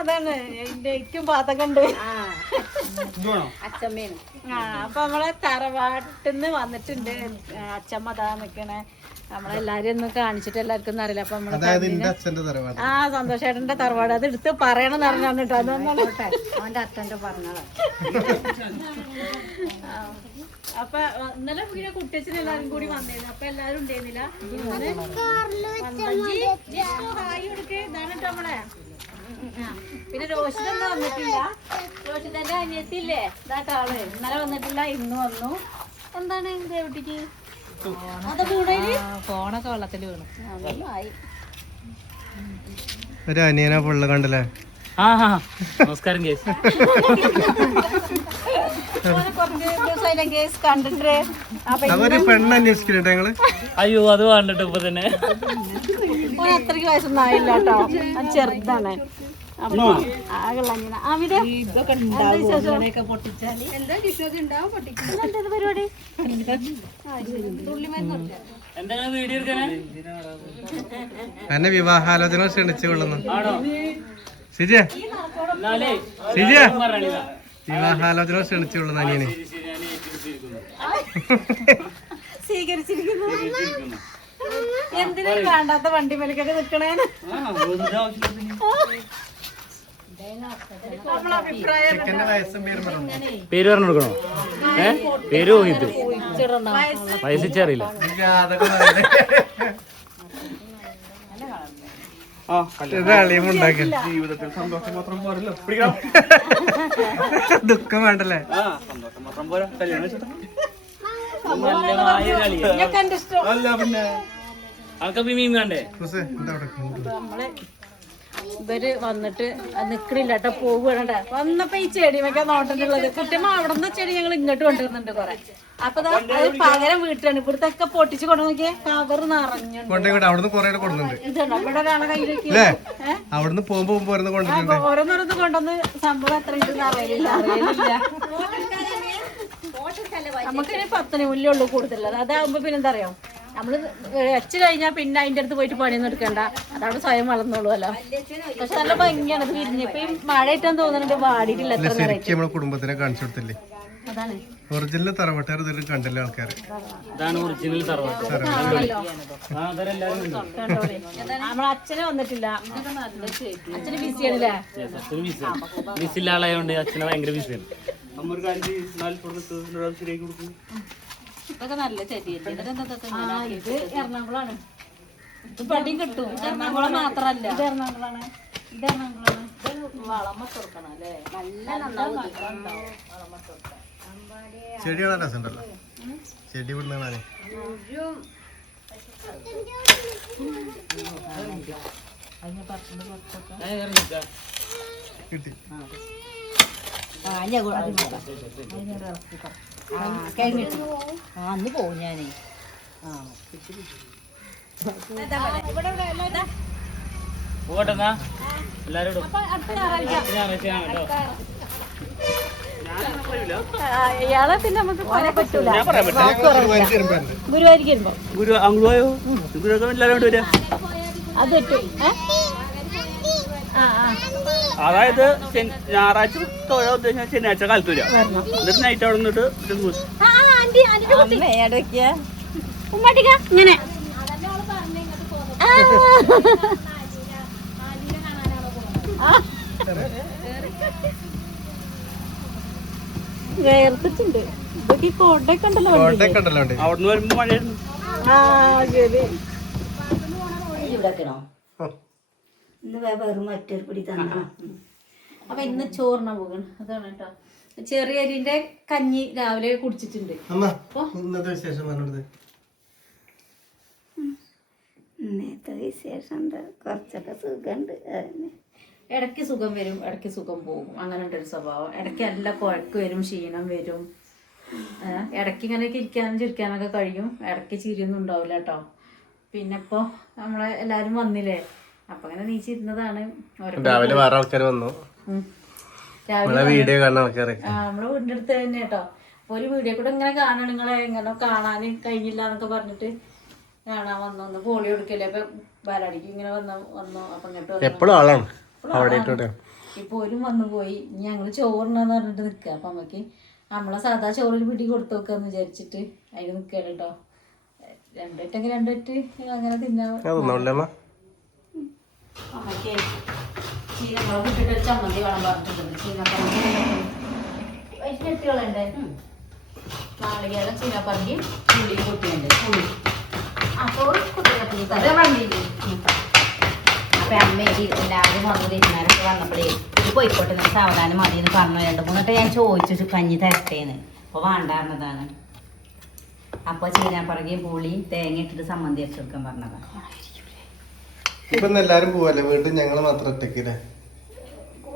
അതാണ് എനിക്കും പാത്തൊക്കെ ഉണ്ട്. അച്ഛമ്മേന്. അപ്പൊ നമ്മളെ തറവാട്ടിന്ന് വന്നിട്ടുണ്ട് അച്ഛമ്മ അതാ നിക്കണേ. നമ്മളെല്ലാരും ഒന്ന് കാണിച്ചിട്ട് എല്ലാവർക്കും ഒന്നും അറിയില്ല. അപ്പൊ നമ്മള് സന്തോഷേട്ടന്റെ തറവാട് അത് എടുത്ത് പറയണമെന്ന് അറിഞ്ഞാണ് കേട്ടോ. അതൊന്നാണ് അവന്റെ അച്ഛന്റെ പറഞ്ഞത്. അപ്പൊ ഇന്നലെ പിന്നെ കുട്ടിയച്ഛൻ എല്ലാരും കൂടി വന്നിരുന്നു. അപ്പൊ എല്ലാരും ഉണ്ടായിരുന്നില്ല. ഹായ് കൊടുക്ക്. ഇതാണ് കേട്ടോ നമ്മളെ. പിന്നെ റോഷിത എന്താ വന്നിട്ടില്ല. റോഷിതന്റെ അനിയത്തില്ലേ ഇതാട്ടോ ആള്. ഇന്നലെ വന്നിട്ടില്ല, ഇന്ന് വന്നു. എന്താണ് ദേവട്ടിക്ക് ഫോണൊക്കെ വെള്ളത്തിൽ വീണു. ഒരു അനിയനാ പുള്ള കണ്ടല്ലേ. നമസ്കാരം കേസ്. കണ്ടിട്ട് പെണ്ണ് അന്വേഷിക്കുന്നുണ്ട് ഞങ്ങള്. അയ്യോ അത് വേണ്ടിട്ട് ഇപ്പൊ തന്നെ അത്രയ്ക്ക് വയസ്സൊന്നും ആയില്ല കേട്ടോ. ചെറുതാണ്. പരിപാടി എന്നെ വിവാഹാലോചന ക്ഷണിച്ചു കൊള്ളുന്നു. ശരിയാ ശരിയാ വിവാഹാലോചന ക്ഷണിച്ചു കൊള്ളുന്നു അനിയനെ. സ്വീകരിച്ചിരിക്കുന്നു. എന്തിനാ വേണ്ടാത്ത വണ്ടി മേലേക്കൊക്കെ നിക്കണേന്ന്. പേര് പറഞ്ഞു കൊടുക്കണോ? പേര് രോഹിത്. വയസ്സിച്ചറിയില്ല. ജീവിതത്തിൽ സന്തോഷം മാത്രം പോരല്ലോ, ദുഃഖം വേണ്ടല്ലേ. അല്ല പിന്നെ ആൾക്കപ്പി മീൻ വേണ്ടേ. ഇവര് വന്നിട്ട് നിക്കണില്ല കേട്ടോ, പോവുകയാണ. വന്നപ്പോ ഈ ചെടി വെക്കാൻ നോട്ടമുള്ളത് കുട്ടിയമ്മ അവിടെ നിന്ന് ചെടി ഞങ്ങൾ ഇങ്ങോട്ട് കൊണ്ടുവരുന്നുണ്ട് കൊറേ. അപ്പൊ അത് പകരം വീട്ടാണ്. ഇവിടുത്തെ ഒക്കെ പൊട്ടിച്ച് കൊണ്ടു നോക്കിയാൽ കവർ നിറഞ്ഞു. ഇതുണ്ട് ഇവിടെ ഒരാളെ കയ്യിലേക്ക് അവിടുന്ന് പോകുമ്പോ ഓരോന്നോരോന്ന് കൊണ്ടുവന്ന് സംഭവം എത്ര ഉണ്ടെന്ന് അറിയില്ല. നമുക്കിനി 10 മൂല്യമുള്ളൂ കൂടുതലുള്ളത്. അതാവുമ്പോ പിന്നെന്താ അറിയോ, നമ്മള് വെച്ച് കഴിഞ്ഞാൽ പിന്നെ അതിന്റെ അടുത്ത് പോയിട്ട് പണിയൊന്നും എടുക്കണ്ട, അതവിടെ സ്വയം വളർന്നോളൂല്ലോ. പക്ഷെ നല്ല ഭംഗിയാണ് അത് വിരിഞ്ഞ്. ഇപ്പൊ ഈ മഴ ഇട്ടാൻ തോന്നുന്നുണ്ട്, വാടിയിട്ടില്ല. എത്ര നമ്മളെ കുടുംബത്തിനെ കാണിച്ചു കൊടുത്തില്ലേ. അതാണ് ഒറിജിനൽ തറവാട്ടുകാർ ഇതുവരെ കണ്ടില്ല ആൾക്കാർ. ഇതാണ് ഒറിജിനൽ തറവാട്ട്. നമ്മളെ അച്ഛനെ വന്നിട്ടില്ല. അച്ഛന് ബിസിയാണല്ലേ. ബിസില്ല ആളായതുകൊണ്ട് അച്ഛനെ ഭയങ്കര ബിസിയാണ്. ഇതൊക്കെ നല്ല ചെടിയല്ലേ. ഇത് എറണാകുളമാണ്. ഇത് പടിയും കിട്ടും. എറണാകുളം മാത്രല്ല, ഇത് എറണാകുളമാണ്. ഇത് എറണാകുളമാണ്. വളമത്ത് കൊടുക്കണം അല്ലേ. നല്ല നന്നാവും. ചെടി കാണാൻ രസമുണ്ടല്ലോ. ചെടി വിടുന്നതാണ്. കിട്ടി അന്ന് പോവും ഞാനേ. പോകട്ടെന്നാ എല്ലാരോടും. ഇയാളെ പിന്നെ നമുക്ക് പറയാൻ പറ്റൂല. ഗുരുവായൂരിക്ക് വരുമ്പോ അത് കിട്ടും. അതായത് ഞായറാഴ്ച തൊഴാൻ ഉദ്ദേശിച്ച ശനിയാഴ്ച കാലത്ത് വരിക. എന്നിട്ട് നൈറ്റ് അവിടെ നിന്നിട്ട് ഇങ്ങനെ വേർത്തിട്ടുണ്ട്. ഇതൊക്കെ ഈ കോട്ടയൊക്കെ ഉണ്ടല്ലോ. അവിടുന്ന് വരുമ്പോ മഴയായിരുന്നു. അപ്പൊ ഇന്ന് ചോറിന പോകണം. അതാണ് കേട്ടോ. ചെറിയ അരിന്റെ കഞ്ഞി രാവിലെ കുടിച്ചിട്ടുണ്ട്. ഇന്നത്തെ വിശേഷം കുറച്ചൊക്കെ സുഖമുണ്ട്. ഇടയ്ക്ക് സുഖം വരും, ഇടയ്ക്ക് സുഖം പോകും. അങ്ങനെ ഉണ്ടൊരു സ്വഭാവം. ഇടയ്ക്ക് എല്ലാം കുഴക്ക് വരും, ക്ഷീണം വരും. ഇടയ്ക്ക് ഇങ്ങനെയൊക്കെ ഇരിക്കാനും ചിരിക്കാനൊക്കെ കഴിയും. ഇടയ്ക്ക് ചിരിയൊന്നും ഉണ്ടാവില്ല കേട്ടോ. പിന്നെ ഇപ്പൊ നമ്മളെ എല്ലാരും വന്നില്ലേ, അപ്പൊ അങ്ങനെ നീച്ചിരുന്നതാണ്. രാവിലെ വേറെ ആൾക്കാർ വന്നു. നമ്മളെ വീഡിയോ കാണുന്ന ആൾക്കാർ നമ്മളെ വീടിന്റെ അടുത്ത് തന്നെ കേട്ടോ. അപ്പൊ ഒരു വീഡിയോ കൂടെ ഇങ്ങനെ കാണണം, നിങ്ങളെ എങ്ങനെ കാണാൻ കഴിഞ്ഞില്ല എന്നൊക്കെ പറഞ്ഞിട്ട് കാണാൻ വന്നു. പോളിയോ എടുക്കല്ലേ. അപ്പൊ ബാലടിക്ക് ഇങ്ങനെ വന്നു. അപ്പൊ ഇങ്ങോട്ട് എപ്പോഴും ആളാണ്. അവിടെ ഇട്ടോട്ടെ. ഇപ്പൊ ഓരും വന്നു പോയി. ഇനി ഞങ്ങള് ചോറിനാന്ന് പറഞ്ഞിട്ട് നിക്കുക. അപ്പൊ അമ്മക്ക് നമ്മളെ സാധാ ചോറിൽ പിടി കൊടുത്തു നോക്കാന്ന് വിചാരിച്ചിട്ട് അതിന് നിൽക്കുകയാണ് കേട്ടോ. രണ്ടുവെറ്റെങ്കിൽ രണ്ടുവെറ്റ് അങ്ങനെ തിന്നാൻ അമ്മക്ക് ചീനമുളക് ഇട്ടിട്ട് ചമ്മന്തി വേണം പറഞ്ഞിട്ടുണ്ട്. ചീനപ്പറങ്കികളുണ്ട്, നാളികേരം, ചീനപ്പറങ്കി, പുളിയും കുട്ടിയുണ്ട്. പുളി അപ്പോൾ കുട്ടികൾക്ക് അപ്പൊ അമ്മ എല്ലാവരും വന്നു തിരുന്നാരൊക്കെ വന്നപ്പോഴേ ഇത് പോയിക്കോട്ടെ നമുക്ക് സാവധാനം മതിയെന്ന് പറഞ്ഞു. 2-3 ഞാൻ ചോദിച്ചു കഞ്ഞി തരട്ടേന്ന്. അപ്പൊ വേണ്ടായിരുന്നതാണ്. അപ്പൊ ചീനാപ്പറകിയും പുളിയും തേങ്ങ ഇട്ടിട്ട് സമ്മന്തി അരച്ചെടുക്കാൻ പറഞ്ഞതാണ്. ഇപ്പൊ എല്ലാരും പോവല്ലേ വീട്ടിൽ, ഞങ്ങള് മാത്രം ഒറ്റയ്ക്കല്ലേ?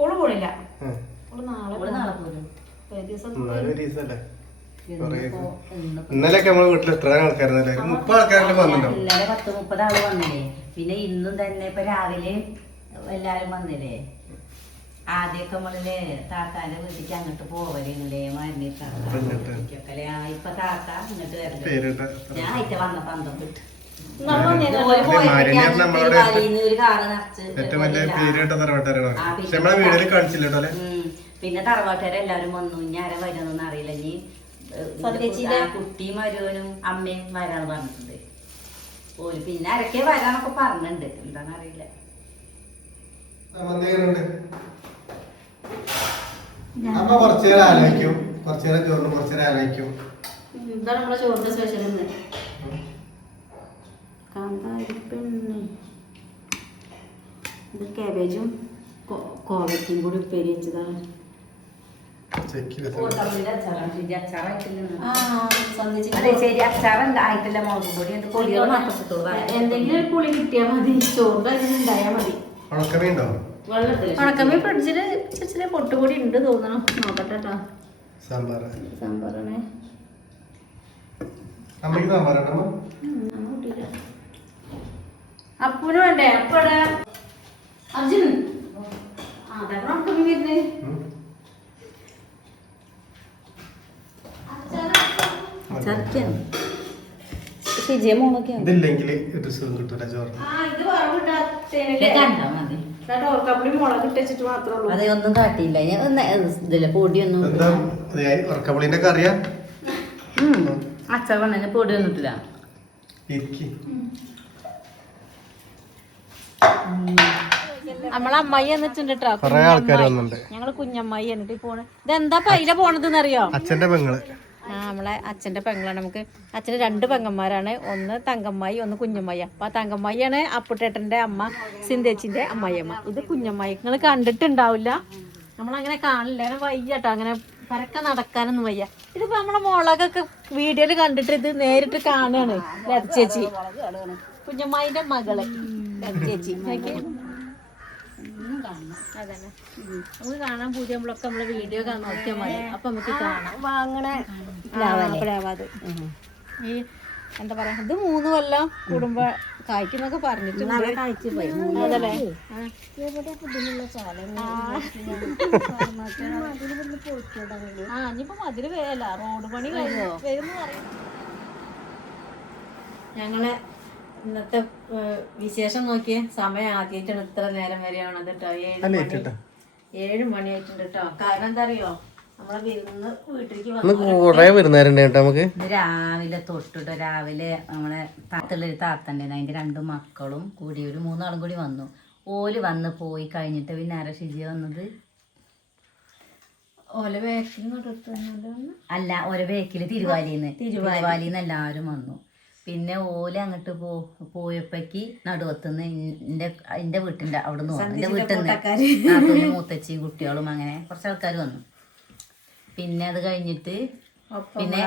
ഓള് പോണില്ല, നാളെ പോലും. ഇന്നലെയൊക്കെ നമ്മളെ വീട്ടിൽ എത്ര ആൾക്കാരുന്നല്ലേ? 30 ആൾക്കാരെല്ലാം വന്നിട്ടുണ്ടാവും. ഇന്നലെ 10-30 ആള് വന്നില്ലേ. പിന്നെ ഇന്നും തന്നെ ഇപ്പൊ രാവിലെ എല്ലാരും വന്നില്ലേ. ആദ്യമൊക്കെ നമ്മളില്ലേ താത്താന്റെ വീട്ടിലേക്ക് അങ്ങോട്ട് പോവലില്ലേ മരുന്നിട്ടല്ലേ. ഇപ്പൊ താത്ത ഇങ്ങോട്ട് വരണ്ട. ഞാൻ ആയിട്ട് വന്നപ്പോ അന്തം വിട്ടു. പിന്നെ തറവാട്ടുകാരെല്ലാരും വന്നു. ഇനി ആരെ വരുന്നൊന്നും അറിയില്ല. ഇനി കുട്ടിയും മരുവനും അമ്മയും വരാന്ന് പറഞ്ഞിട്ടുണ്ട്. ഓര് പിന്നെ ആരൊക്കെ വരാന്നൊക്കെ പറഞ്ഞിട്ടുണ്ട്. എന്താന്ന് അറിയില്ല. അപ്പൊ കുറച്ചുനേരം ആലോചിക്കും, കുറച്ചുനേരം ചോറിന് കുറച്ചുനേരം ആലോചിക്കും. ഇതാണ് നമ്മളെ ചോറിന്റെ സ്പെഷ്യൽ. ഇന്ന് കാന്താരിപ്പെണ്ണ, ഇത് കാബേജും കോവയ്ക്കും കൂടി ഉപ്പേരി വെച്ചതാണ്. എന്തെങ്കിലും പുളി കിട്ടിയാൽ മതി, ചോറിന്റെ അതിന് ഉണ്ടായാൽ മതി. ഉണക്കമീൻ ഫ്രിഡ്ജില് ചെറിയ പൊട്ടുപൊടി ഉണ്ട് തോന്നണം. നോക്കട്ടെ കേട്ടോ. സാമ്പാറാണ്. അപ്പൂന് വേണ്ടേ? അപ്പടെ അർജുൻ ഉണക്കമീൻ വരുന്നേ. ഇതില്ലെങ്കിൽ ഒരു സുഖം കിട്ടൂല ചോറ്. ഇത് ഓർക്കപ്പുളി മുളക് ഇട്ടിട്ട് മാത്രമേ ഉള്ളൂ. അതൊന്നും കാട്ടിയില്ല. ഇതില്ല പൊടിയൊന്നും. ഉറക്കപ്പുളിന്റെ കറിയാ? അച്ചാർ പറഞ്ഞ പൊടി ഒന്നിട്ടില്ല. നമ്മളെ അമ്മായി എന്നിട്ടുണ്ട് കേട്ടോ. കൊറേ ആൾക്കാർ വന്നിട്ടുണ്ട്. ഞങ്ങള് കുഞ്ഞമ്മായി എന്നിട്ട് പോണ്. ഇതെന്താ പൈല പോണതെന്ന് അറിയോ? അച്ഛന്റെ പെങ്ങള്. നമ്മളെ അച്ഛന്റെ പെങ്ങളാണ്. നമുക്ക് അച്ഛന് 2 പെങ്ങന്മാരാണ്. ഒന്ന് തങ്കമ്മായി, ഒന്ന് കുഞ്ഞമ്മായി. അപ്പൊ ആ തങ്കമ്മായിയാണ് അപ്പുട്ടേട്ടന്റെ അമ്മ, സിന്ധേച്ചിന്റെ അമ്മായിയമ്മ. ഇത് കുഞ്ഞമ്മായി. നിങ്ങൾ കണ്ടിട്ടുണ്ടാവില്ല, നമ്മളങ്ങനെ കാണില്ല. അങ്ങനെ വയ്യട്ടോ, അങ്ങനെ പരക്കെ നടക്കാനൊന്നും വയ്യ. ഇതിപ്പോ നമ്മളെ മുളകൊക്കെ വീഡിയോയില് കണ്ടിട്ട് ഇത് നേരിട്ട് കാണുകയാണ് ചേച്ചി, കുഞ്ഞമ്മായിന്റെ മകള് ചേച്ചി. അതന്നെ നമുക്ക് കാണാൻ പൂതിയാകുമ്പോഴൊക്കെ നമ്മള് വീഡിയോ നോക്കിയാൽ മതി. അപ്പൊ നമുക്ക് കാണാം. ഈ എന്താ പറയാ, ഇത് 3 കൊല്ലം കൂടുമ്പോ കായ്ക്കുന്നൊക്കെ പറഞ്ഞിട്ടുണ്ട്. അതല്ലേ? ഇനിയിപ്പോ മതില് വേല റോഡ് പണി കഴിഞ്ഞു വരുന്നു പറയും. ഞങ്ങളെ ഇന്നത്തെ വിശേഷം നോക്കിയേ. സമയം ആദ്യമായിട്ടാണ് ഇത്ര നേരം വരെയാണത് കേട്ടോ. 7 മണി ആയിട്ടുണ്ട് കേട്ടോ. കാരണം എന്താ അറിയോ, നമ്മളെ വിരുന്ന് വീട്ടിലേക്ക് നമുക്ക് രാവിലെ തൊട്ടിട്ടോ. രാവിലെ നമ്മളെ താത്തുള്ളൊരു താത്തണ്ടായിരുന്നു. അതിന്റെ 2 മക്കളും കൂടി ഒരു 3 ആളും കൂടി വന്നു. ഓല് വന്ന് പോയി കഴിഞ്ഞിട്ട് പിന്നെ ആരാ ഷിജിയ വന്നത്? ഓല ബാക്കിൽ അല്ല, ഓരോ ബേക്കില് തിരുവാലിന്ന് എല്ലാരും വന്നു. പിന്നെ ഓല് അങ്ങോട്ട് പോയപ്പോഴേക്ക് നടുവത്തുനിന്ന് എന്റെ വീട്ടിന്റെ അവിടെ നിന്ന് വന്നു. എന്റെ വീട്ടിൽ നിന്ന് മൂത്തച്ചിയും കുട്ടികളും അങ്ങനെ കുറച്ച് ആൾക്കാർ വന്നു. പിന്നെ അത് കഴിഞ്ഞിട്ട് പിന്നെ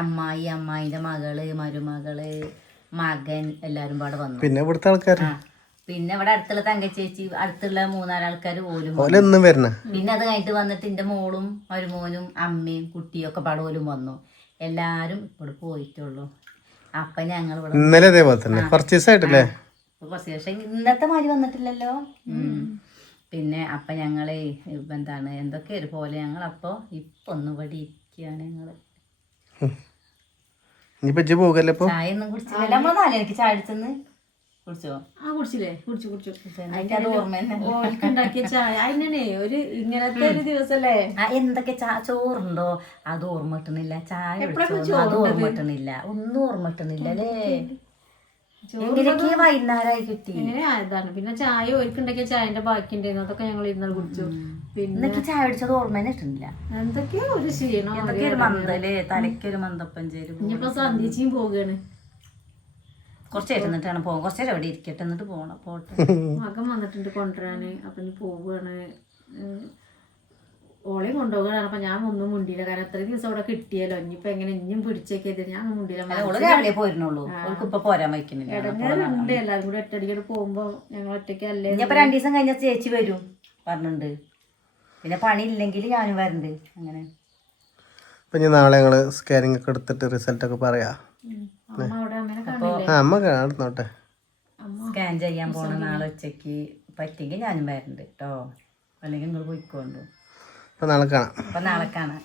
അമ്മായി, അമ്മായിന്റെ മകള്, മരുമകള്, മകൻ എല്ലാരും പാടെ വന്നു. പിന്നെ ഇവിടുത്തെ ആൾക്കാർ, പിന്നെ ഇവിടെ അടുത്തുള്ള തങ്കച്ചേച്ചി, അടുത്തുള്ള 3-4 ആൾക്കാർ ഓലും. പിന്നെ അത് കഴിഞ്ഞിട്ട് വന്നിട്ട് എന്റെ മോളും മരുമോനും അമ്മയും കുട്ടിയും ഒക്കെ പാടെ ഓലും വന്നു. എല്ലാരും ഇവിടെ പോയിട്ടുള്ളൂ. അപ്പൊ ഞങ്ങൾ ഇന്നലെ അതേപോലെ തന്നെ കുറച്ച് ദിവസമായിട്ടല്ലേ? കുറച്ച് ദിവസം ഇന്നത്തെ മാതിരി വന്നിട്ടില്ലല്ലോ. പിന്നെ അപ്പൊ ഞങ്ങള് എന്താണ് എന്തൊക്കെ ഒരു പോലെ ഞങ്ങൾ അപ്പൊ ഇപ്പൊ ഒന്ന് ഇവിടെ ഇരിക്കുകയാണ്. ഞങ്ങള് ചായ ഒന്നും കുടിച്ചില്ല. നമ്മള് 4 മണിക്ക് ചായ അടിച്ചെന്ന് കുടിച്ചോ? ആ കുടിച്ചില്ലേ, കുടിച്ചു. എനിക്കത് ഓർമ്മ തന്നെ. ഓൽക്കുണ്ടാക്കിയ ചായ അതിനെ ഒരു ഇങ്ങനത്തെ ഒരു ദിവസല്ലേ. എന്തൊക്കെ ചോറുണ്ടോ അത് ഓർമ്മ കിട്ടുന്നില്ല, ചായ കുടിച്ചോ അത് ഓർമ്മ കിട്ടുന്നില്ല, ഒന്നും ഓർമ്മ കിട്ടുന്നില്ല അല്ലേ. എങ്ങനെയൊക്കെ വൈകുന്നേരമായി കിട്ടി. ഇങ്ങനെ ആയതാണ്. പിന്നെ ചായ ഓൽക്കുണ്ടാക്കിയ ചായന്റെ ബാക്കി ഉണ്ടായിരുന്നു, അതൊക്കെ ഞങ്ങൾ ഇന്നലെ കുടിച്ചു. പിന്നെ എനിക്ക് ചായ കുടിച്ചത് ഓർമ്മ തന്നെ കിട്ടുന്നില്ല. എന്തൊക്കെയോ ഒരു ക്ഷീണം, എന്തൊക്കെ ഒരു മന്ദല്, തലയ്ക്കൊരു മന്ദപ്പഞ്ചേരി. ഇനിയിപ്പോ സന്ധ്യച്ചിയും പോവുകയാണ്. കുറച്ച് നേരം എന്നിട്ടാണ് പോകാം, കുറച്ച് നേരം അവിടെ ഇരിക്കട്ടെ എന്നിട്ട് പോകണം. പോട്ടെ, മകൻ വന്നിട്ടുണ്ട് കൊണ്ടുവരാന്. അപ്പൊ ഇനി പോവുകയാണ്, ഓളെയും കൊണ്ടുപോകുകയാണ്. അപ്പൊ ഞാൻ ഒന്നും മുണ്ടിയില്ല, കാരണം അത്രയും ദിവസം അവിടെ കിട്ടിയല്ലോ. ഇനിയിപ്പോ എങ്ങനെ ഇനിയും പിടിച്ചേക്കത് ഞാൻ മുണ്ടിയില്ല. ഓള് രാവിലെ പോയിരുന്നുള്ളൂ, ഓൾക്ക് ഇപ്പൊ പോരാൻ വയ്ക്കുന്നില്ല. ഇടങ്ങേറുണ്ട് എല്ലാരും കൂടെ ഒറ്റടിക്കോട് പോകുമ്പോ. ഞങ്ങൾ ഒറ്റയ്ക്ക് അല്ലേ. ഇനിയിപ്പോ 2 ദിവസം കഴിഞ്ഞ ചേച്ചി വരും പറഞ്ഞിട്ടുണ്ട്. പിന്നെ പണി ഇല്ലെങ്കിൽ ഞാനും വരണ്ട്. അങ്ങനെ ഇപ്പൊ ഇനി നാളെ ഞങ്ങള് സ്കാനിങ് ഒക്കെ എടുത്തിട്ട് റിസൾട്ട് ഒക്കെ പറയാ. അമ്മ അവിടെ അമ്മേനെ കാണില്ലേ? അമ്മ കാണുന്നോട്ടെ. സ്കാൻ ചെയ്യാൻ പോണ നാളെ ഉച്ചക്ക്. പറ്റിയെങ്കിൽ ഞാനും വരണ്ട് കേട്ടോ, അല്ലെങ്കിൽ നിങ്ങൾ പോയിക്കോണ്ടു. അപ്പൊ നാളെ കാണാം. അപ്പൊ നാളെ കാണാം.